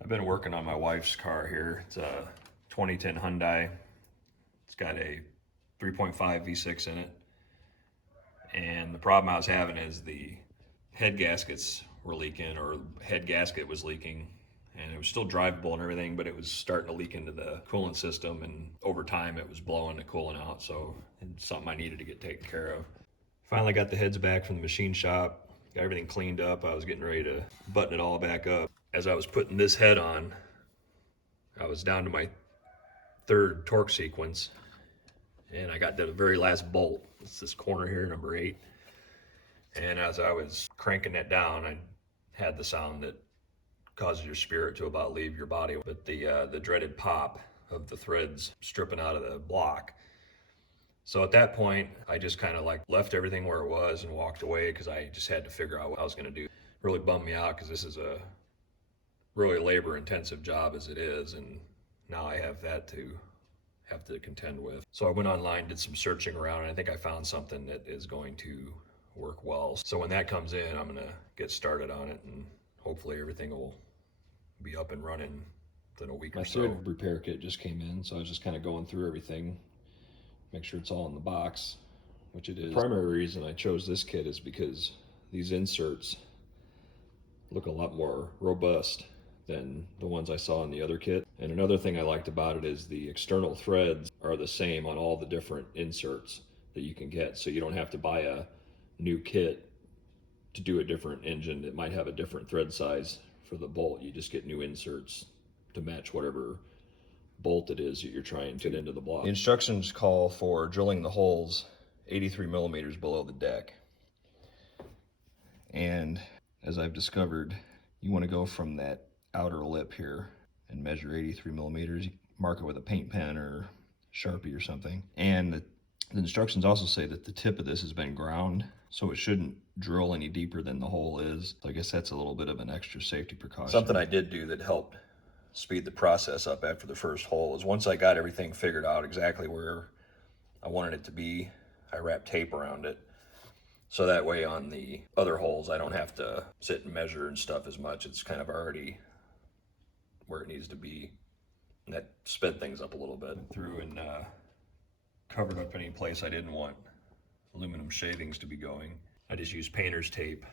I've been working on my wife's car here. It's a 2010 Hyundai. It's got a 3.5 V6 in it. And the problem I was having is the head gaskets were leaking, or head gasket was leaking. And it was still drivable and everything, but it was starting to leak into the coolant system. And over time, it was blowing and cooling out. So it's something I needed to get taken care of. Finally got the heads back from the machine shop, got everything cleaned up. I was getting ready to button it all back up. As I was putting this head on, I was down to my third torque sequence, and I got to the very last bolt. It's this corner here, number 8. And as I was cranking it down, I had the sound that causes your spirit to about leave your body, but the dreaded pop of the threads stripping out of the block. So at that point, I just kind of like left everything where it was and walked away, because I just had to figure out what I was going to do. It really bummed me out, because this is a really labor-intensive job as it is, and now I have that to have to contend with. So I went online, did some searching around, and I think I found something that is going to work well. So when that comes in, I'm going to get started on it, and hopefully everything will be up and running within a week or so. My third repair kit just came in, so I was just kind of going through everything, make sure it's all in the box, which it is. The primary reason I chose this kit is because these inserts look a lot more robust than the ones I saw in the other kit. And another thing I liked about it is the external threads are the same on all the different inserts that you can get. So you don't have to buy a new kit to do a different engine that might have a different thread size for the bolt. You just get new inserts to match whatever bolt it is that you're trying to get into the block. The instructions call for drilling the holes 83 millimeters below the deck. And as I've discovered, you want to go from that outer lip here and measure 83 millimeters. You mark it with a paint pen or Sharpie or something. And the instructions also say that the tip of this has been ground, so it shouldn't drill any deeper than the hole is. So I guess that's a little bit of an extra safety precaution. Something I did do that helped speed the process up after the first hole is, once I got everything figured out exactly where I wanted it to be, I wrapped tape around it. So that way on the other holes, I don't have to sit and measure and stuff as much. It's kind of already where it needs to be. And that sped things up a little bit. Through and covered up any place I didn't want aluminum shavings to be going. I just used painter's tape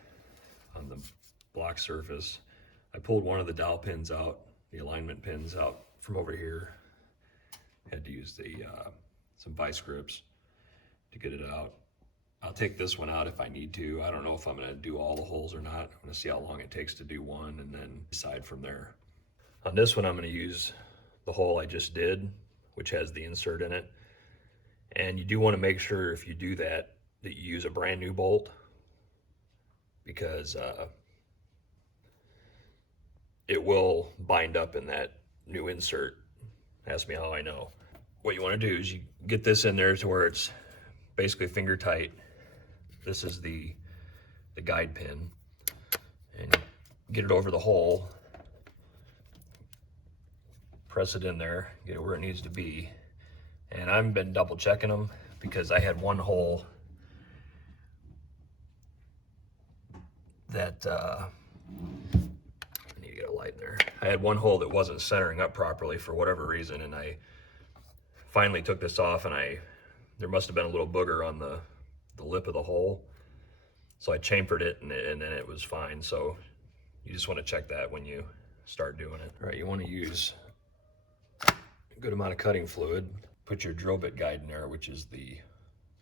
on the block surface. I pulled one of the dowel pins out, the alignment pins out from over here. Had to use the some vice grips to get it out. I'll take this one out if I need to. I don't know if I'm going to do all the holes or not. I'm going to see how long it takes to do one and then decide from there. On this one, I'm going to use the hole I just did, which has the insert in it. And you do want to make sure, if you do that, that you use a brand new bolt, because it will bind up in that new insert. Ask me how I know. What you want to do is you get this in there to where it's basically finger tight. This is the guide pin, and get it over the hole, press it in there, get it where it needs to be. And I've been double checking them, because I had one hole that I need to get a light in there. I had one hole that wasn't centering up properly for whatever reason, and I finally took this off, and there must have been a little booger on the lip of the hole. So I chamfered it, and then it was fine. So you just want to check that when you start doing it. All right, you want to use a good amount of cutting fluid. Put your drill bit guide in there, which is the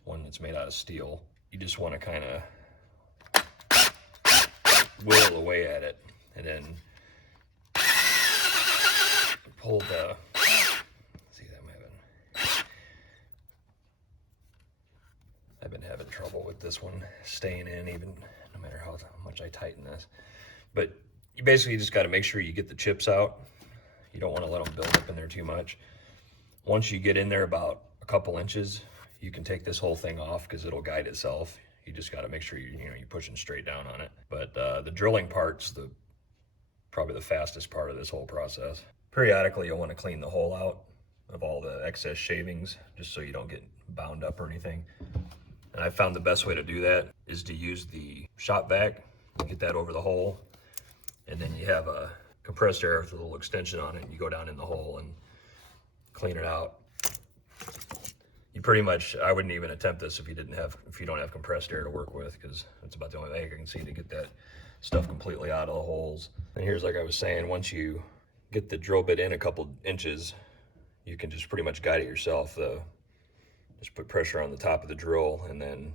one that's made out of steel. You just want to kind of whittle away at it, and then pull the, I've been having trouble with this one staying in, even no matter how much I tighten this. But you basically just got to make sure you get the chips out. You don't want to let them build up in there too much. Once you get in there about a couple inches, you can take this whole thing off, because it'll guide itself. You just got to make sure you're pushing straight down on it. But the drilling part's probably the fastest part of this whole process. Periodically, you'll want to clean the hole out of all the excess shavings, just so you don't get bound up or anything. And I found the best way to do that is to use the shop vac, get that over the hole, and then you have a compressed air with a little extension on it, and you go down in the hole and clean it out. You pretty much, I wouldn't even attempt this if you don't have compressed air to work with, because that's about the only way I can see to get that stuff completely out of the holes. And here's, like I was saying, once you get the drill bit in a couple inches, you can just pretty much guide it yourself. Just put pressure on the top of the drill and then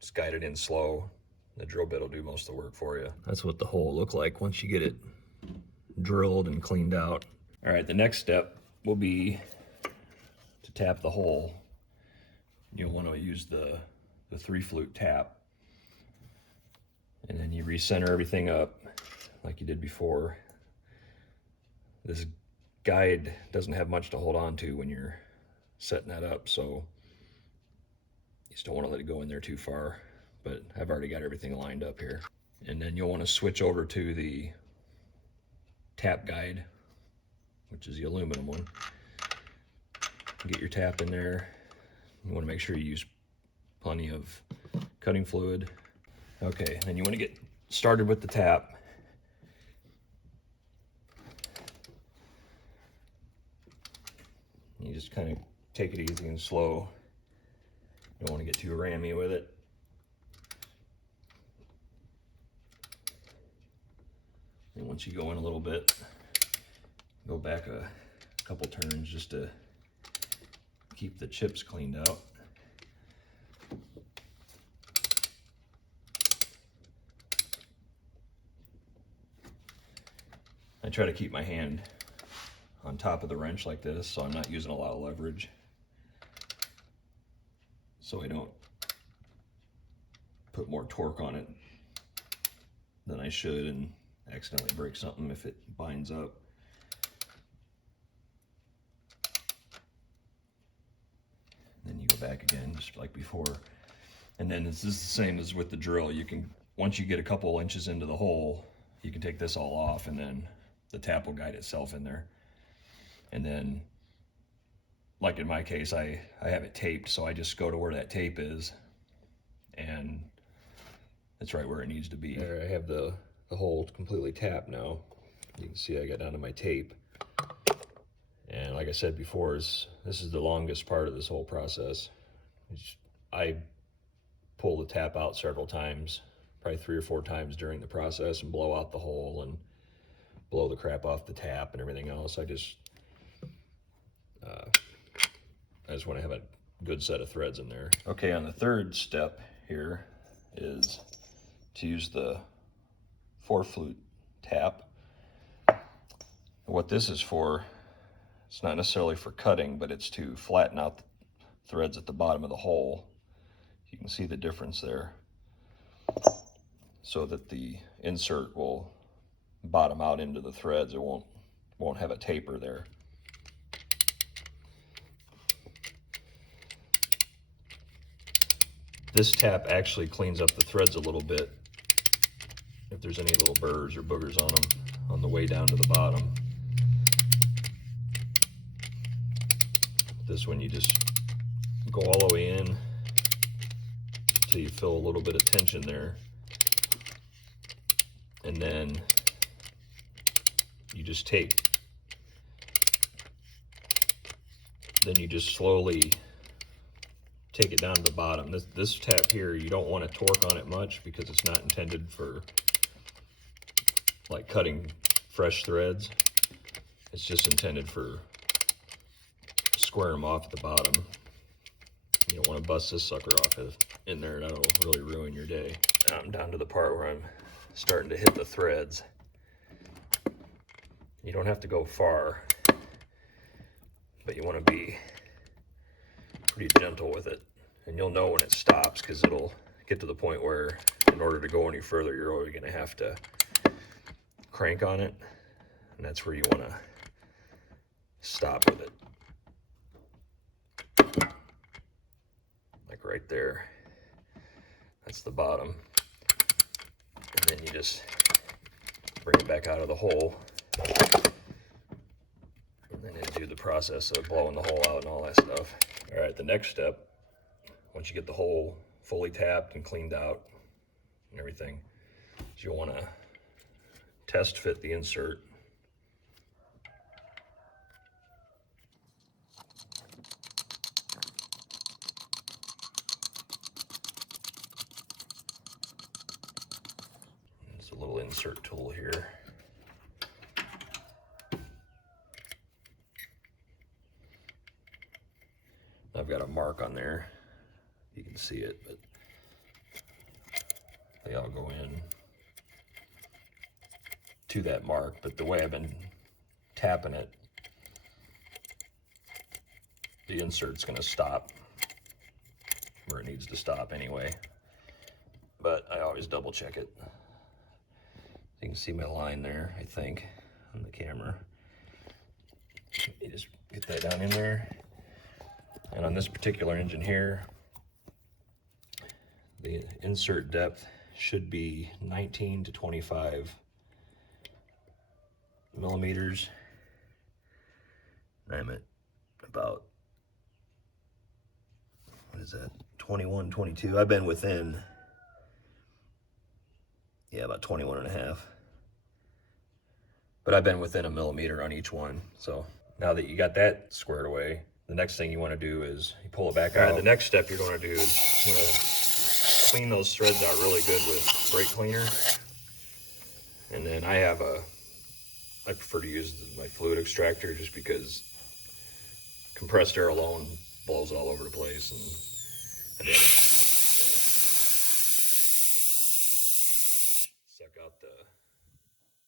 just guide it in slow. The drill bit will do most of the work for you. That's what the hole will look like once you get it drilled and cleaned out. All right, the next step will be to tap the hole. You'll want to use the 3-flute tap. And then you recenter everything up like you did before. This guide doesn't have much to hold on to when you're setting that up, so you just don't want to let it go in there too far. But I've already got everything lined up here. And then you'll want to switch over to the tap guide, which is the aluminum one. Get your tap in there. You want to make sure you use plenty of cutting fluid. Okay, then you want to get started with the tap. You just kind of take it easy and slow. You don't want to get too rammy with it. And once you go in a little bit, go back a couple turns just to keep the chips cleaned out. I try to keep my hand on top of the wrench like this, so I'm not using a lot of leverage, so I don't put more torque on it than I should and accidentally break something if it binds up. Then you go back again, just like before. And then this is the same as with the drill. You can, once you get a couple inches into the hole, you can take this all off, and then the tap will guide itself in there. And then, like in my case, I have it taped, so I just go to where that tape is, and it's right where it needs to be. There, I have the hole completely tapped now. You can see I got down to my tape. And like I said before, this is the longest part of this whole process. I pull the tap out several times, probably 3 or 4 times during the process, and blow out the hole and blow the crap off the tap and everything else. I just want to have a good set of threads in there. Okay, on the third step here is to use the 4-flute tap. What this is for, it's not necessarily for cutting, but it's to flatten out the threads at the bottom of the hole. You can see the difference there, so that the insert will bottom out into the threads. It won't have a taper there. This tap actually cleans up the threads a little bit if there's any little burrs or boogers on them on the way down to the bottom. This one, you just go all the way in until you feel a little bit of tension there, and then you just tape. Then you just slowly take it down to the bottom. This tap here, you don't want to torque on it much because it's not intended for like cutting fresh threads. It's just intended for square them off at the bottom. You don't want to bust this sucker off in there. That'll really ruin your day. Now I'm down to the part where I'm starting to hit the threads. You don't have to go far, but you want to be pretty gentle with it. And you'll know when it stops, because it'll get to the point where in order to go any further, you're always going to have to crank on it. And that's where you want to stop with it. Like right there. That's the bottom. And then you just bring it back out of the hole. And then you do the process of blowing the hole out and all that stuff. All right, the next step, once you get the hole fully tapped and cleaned out and everything, is you'll want to test fit the insert. There's a little insert tool here. I've got a mark on there. You can see it, but they all go in to that mark. But the way I've been tapping it, the insert's gonna stop where it needs to stop anyway. But I always double check it. You can see my line there, I think, on the camera. You just get that down in there. And on this particular engine here, the insert depth should be 19 to 25 millimeters. I'm at about, what is that, 21, 22. I've been within, yeah, about 21 and a half. But I've been within a millimeter on each one. So now that you got that squared away, the next thing you want to do is you pull it back out. The next step you're going to do is you want to clean those threads out really good with brake cleaner. And then I prefer to use my fluid extractor just because compressed air alone blows all over the place. And I did it. Suck out the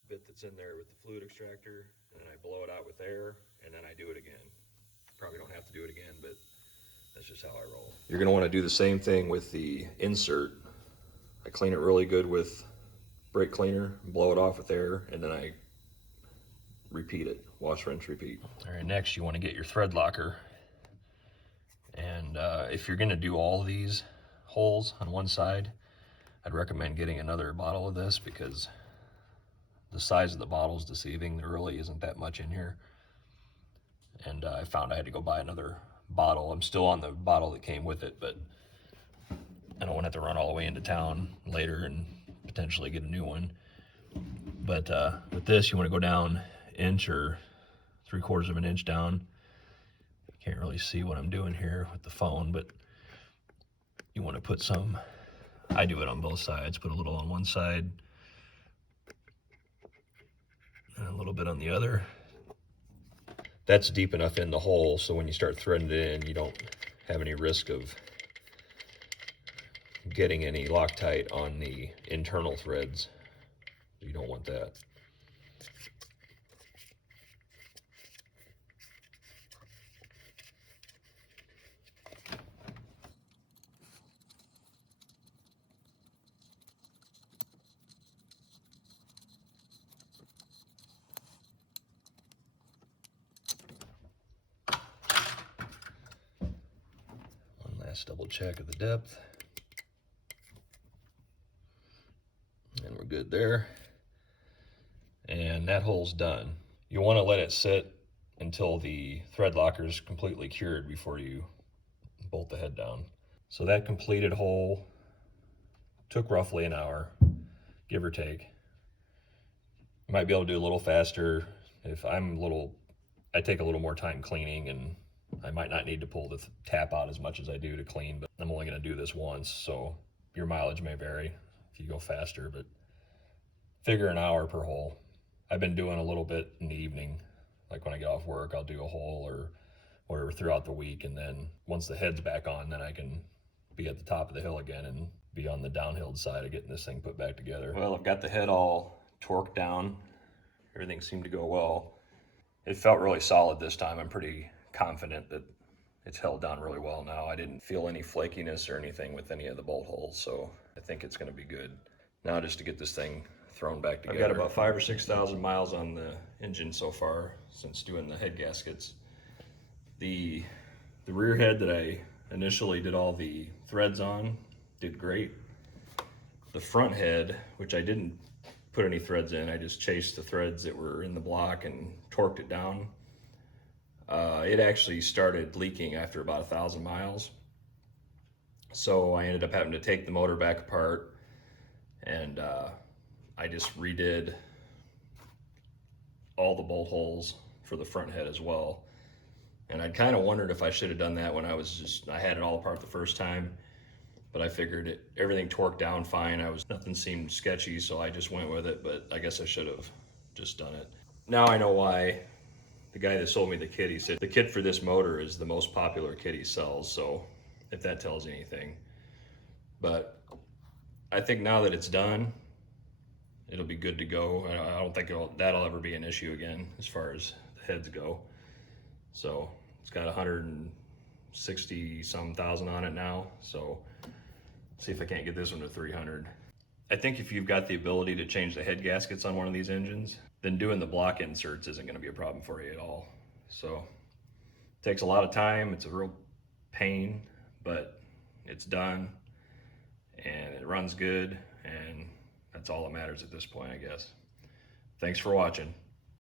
bit that's in there with the fluid extractor, and then I blow it out with air, and then I do it again. Probably don't have to do it again, but that's just how I roll. You're going to want to do the same thing with the insert. I clean it really good with brake cleaner, blow it off with air, and then I repeat it. Wash, rinse, repeat. All right, next you want to get your thread locker. And if you're going to do all these holes on one side, I'd recommend getting another bottle of this because the size of the bottle is deceiving. There really isn't that much in here. And I found I had to go buy another bottle. I'm still on the bottle that came with it, but I don't want to have to run all the way into town later and potentially get a new one. But with this, you want to go down inch or 3/4 of an inch down. Can't really see what I'm doing here with the phone, but you want to put some, I do it on both sides, put a little on one side and a little bit on the other. That's deep enough in the hole so when you start threading it in, you don't have any risk of getting any Loctite on the internal threads. You don't want that. Last double check of the depth, and we're good there. And that hole's done. You want to let it sit until the thread locker is completely cured before you bolt the head down. So that completed hole took roughly an hour, give or take. You might be able to do a little faster. If I take a little more time cleaning, and I might not need to pull the tap out as much as I do to clean, but I'm only going to do this once, so your mileage may vary if you go faster, but figure an hour per hole. I've been doing a little bit in the evening, like when I get off work, I'll do a hole or whatever throughout the week, and then once the head's back on, then I can be at the top of the hill again and be on the downhill side of getting this thing put back together. Well, I've got the head all torqued down. Everything seemed to go well. It felt really solid this time. I'm pretty confident that it's held down really well now. I didn't feel any flakiness or anything with any of the bolt holes, so I think it's going to be good. Now just to get this thing thrown back together. I've got about 5,000 or 6,000 miles on the engine so far since doing the head gaskets. The rear head that I initially did all the threads on did great. The front head, which I didn't put any threads in, I just chased the threads that were in the block and torqued it down. It actually started leaking after about 1,000 miles. So I ended up having to take the motor back apart, and I just redid all the bolt holes for the front head as well. And I kind of wondered if I should have done that when I had it all apart the first time, but I figured everything torqued down fine. Nothing seemed sketchy, so I just went with it, but I guess I should have just done it. Now I know why. The guy that sold me the kit, he said the kit for this motor is the most popular kit he sells, so if that tells you anything. But I think now that it's done, it'll be good to go. I don't think that'll ever be an issue again as far as the heads go. So it's got 160 some thousand on it now, so see if I can't get this one to 300. I think if you've got the ability to change the head gaskets on one of these engines, then doing the block inserts isn't going to be a problem for you at all. So it takes a lot of time. It's a real pain, but it's done and it runs good, and that's all that matters at this point, I guess. Thanks for watching.